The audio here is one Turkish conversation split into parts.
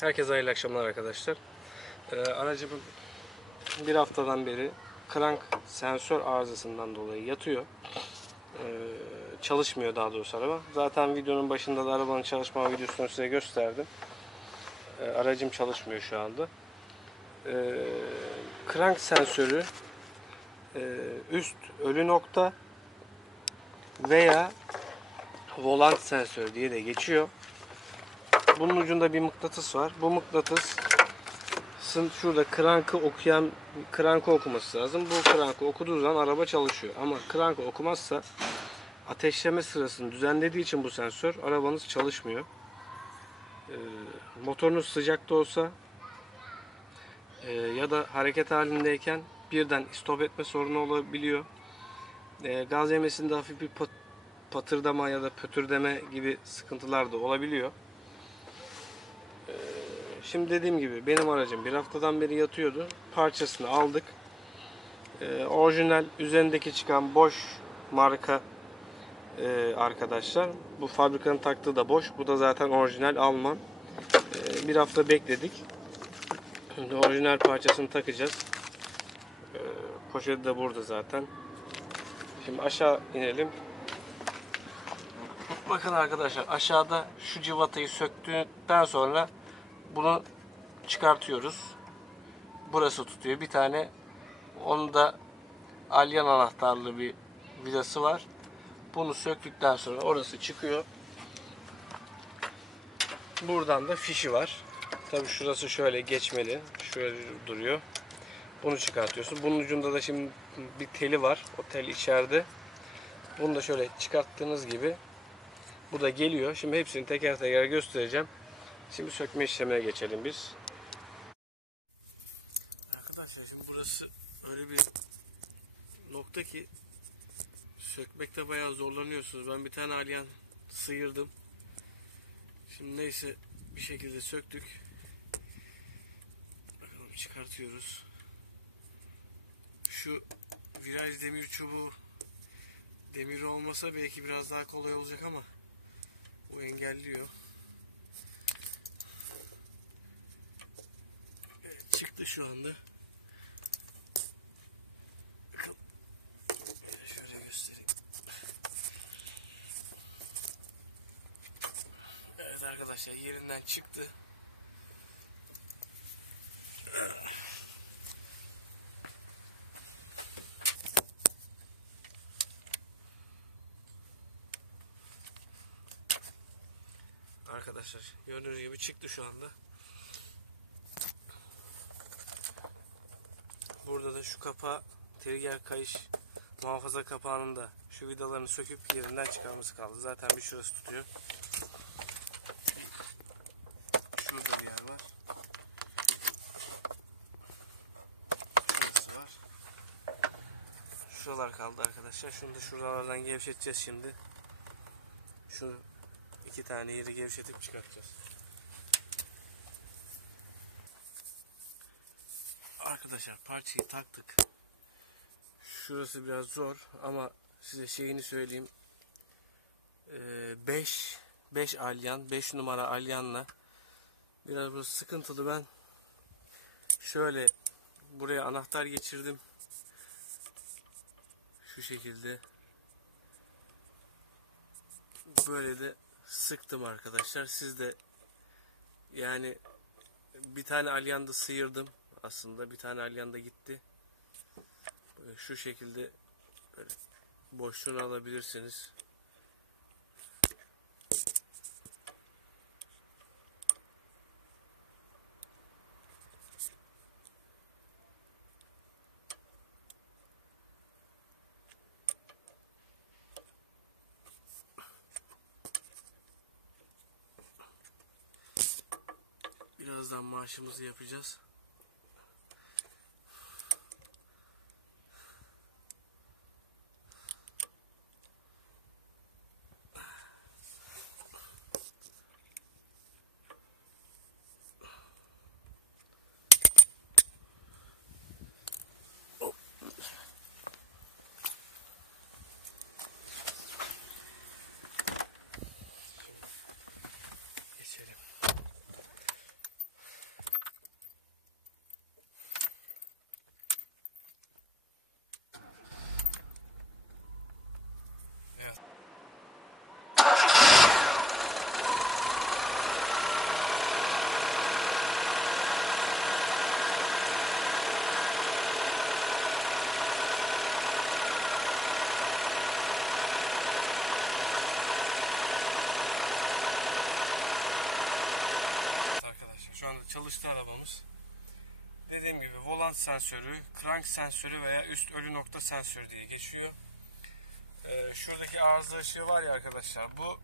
Herkese hayırlı akşamlar arkadaşlar. Aracımın bir haftadan beri crank sensör arızasından dolayı yatıyor. Çalışmıyor daha doğrusu araba. Zaten videonun başında da arabanın çalışma videosunu size gösterdim. Aracım çalışmıyor şu anda. Crank sensörü üst ölü nokta veya volant sensörü diye de geçiyor. Bunun ucunda bir mıknatıs var. Bu mıknatıs şurada krankı okuması lazım. Bu krankı okuduğu zaman araba çalışıyor. Ama krankı okumazsa ateşleme sırasını düzenlediği için bu sensör arabanız çalışmıyor. Motorunuz sıcakta olsa ya da hareket halindeyken birden stop etme sorunu olabiliyor. Gaz yemesinde hafif bir patırdama ya da pötürdeme gibi sıkıntılar da olabiliyor. Şimdi dediğim gibi benim aracım bir haftadan beri yatıyordu. Parçasını aldık. Orijinal üzerindeki çıkan boş marka arkadaşlar. Bu fabrikanın taktığı da boş. Bu da zaten orijinal Alman. Bir hafta bekledik. Şimdi orijinal parçasını takacağız. Poşeti de burada zaten. Şimdi aşağı inelim. Bakın arkadaşlar, aşağıda şu civatayı söktükten sonra bunu çıkartıyoruz. Burası tutuyor. Bir tane onun da alyan anahtarlı bir vidası var. Bunu söktükten sonra orası çıkıyor. Buradan da fişi var. Tabii şurası şöyle geçmeli. Şöyle duruyor. Bunu çıkartıyorsun. Bunun ucunda da şimdi bir teli var. O tel içeride. Bunu da şöyle çıkarttığınız gibi bu da geliyor. Şimdi hepsini teker teker göstereceğim. Şimdi sökme işlemine geçelim biz. Arkadaşlar şimdi burası öyle bir nokta ki sökmekte bayağı zorlanıyorsunuz. Ben bir tane alyan sıyırdım. Şimdi neyse bir şekilde söktük. Bakalım çıkartıyoruz. Şu viraj demir çubuğu demir olmasa belki biraz daha kolay olacak ama bu engelliyor. Evet, çıktı şu anda. Bakın. Şöyle göstereyim. Evet arkadaşlar yerinden çıktı. Arkadaşlar gördüğünüz gibi çıktı şu anda. Burada da şu kapağı trigger kayış muhafaza kapağının da şu vidalarını söküp yerinden çıkarması kaldı. Zaten bir şurası tutuyor. Şurada bir yer var. Şurası var. Şuralar kaldı arkadaşlar. Şunu da şuralardan gevşeteceğiz şimdi. Şu iki tane yeri gevşetip çıkartacağız. Arkadaşlar parçayı taktık. Şurası biraz zor ama size şeyini söyleyeyim. 5 alyan, 5 numara alyanla biraz burası sıkıntılı. Ben şöyle buraya anahtar geçirdim. Şu şekilde. Böyle de sıktım arkadaşlar. Siz de yani bir tane alyanda sıyırdım aslında. Bir tane alyanda gitti. Böyle şu şekilde böyle boşluğunu alabilirsiniz. Birazdan maaşımızı yapacağız. Geçelim. çalıştı arabamız. Dediğim gibi volant sensörü, crank sensörü veya üst ölü nokta sensörü diye geçiyor. Şuradaki arıza ışığı var ya arkadaşlar, bu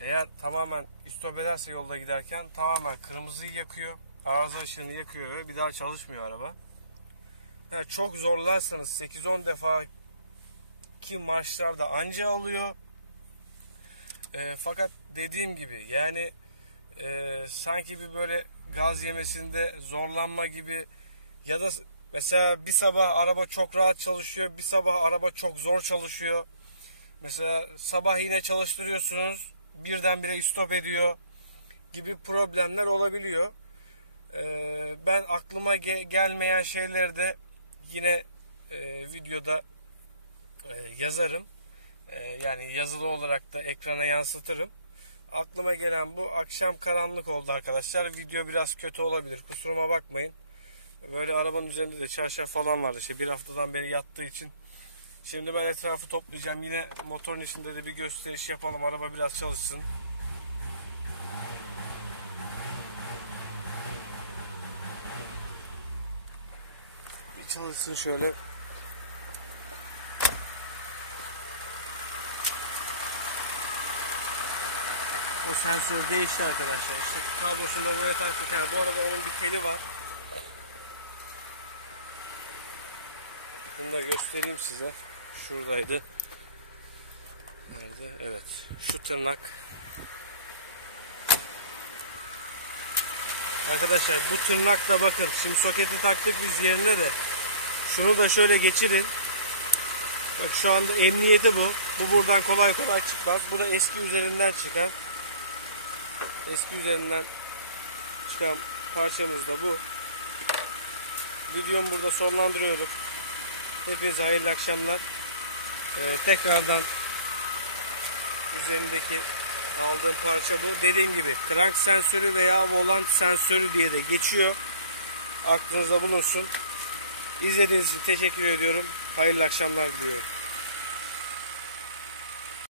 eğer tamamen istop ederse yolda giderken tamamen kırmızıyı yakıyor. Arıza ışığını yakıyor ve bir daha çalışmıyor araba. Yani çok zorlarsanız 8-10 defa ki marşlarda anca alıyor. Fakat dediğim gibi yani sanki bir böyle gaz yemesinde zorlanma gibi ya da mesela bir sabah araba çok rahat çalışıyor, bir sabah araba çok zor çalışıyor. Mesela sabah yine çalıştırıyorsunuz, birdenbire istop ediyor gibi problemler olabiliyor. Ben aklıma gelmeyen şeyleri de yine videoda yazarım. Yani yazılı olarak da ekrana yansıtırım. Aklıma gelen bu. Akşam karanlık oldu arkadaşlar. Video biraz kötü olabilir. Kusuruma bakmayın. Böyle arabanın üzerinde de çarşaf falan vardı. Bir haftadan beri yattığı için. Şimdi ben etrafı toplayacağım. Yine motorun içinde de bir gösteriş yapalım. Araba biraz çalışsın. Bir çalışsın şöyle. Bu sensör değişti arkadaşlar. İşte kablosuyla böyle taktık. Yani bu arada onun bir pili var. Bunu da göstereyim size. Şuradaydı. Nerede? Evet. Şu tırnak. Arkadaşlar bu tırnakla bakın. Şimdi soketi taktık biz yerine de. Şunu da şöyle geçirin. Bak şu anda emniyeti bu. Bu buradan kolay kolay çıkmaz. Bu da eski üzerinden çıkan. Eski üzerinden çıkan parçamız da bu. Videomu burada sonlandırıyorum. Hepinize hayırlı akşamlar. Tekrardan üzerindeki aldığım parça bu. Dediğim gibi crank sensörü veya volant sensörü diye de geçiyor. Aklınızda bulunsun. İzlediğiniz için teşekkür ediyorum. Hayırlı akşamlar diliyorum.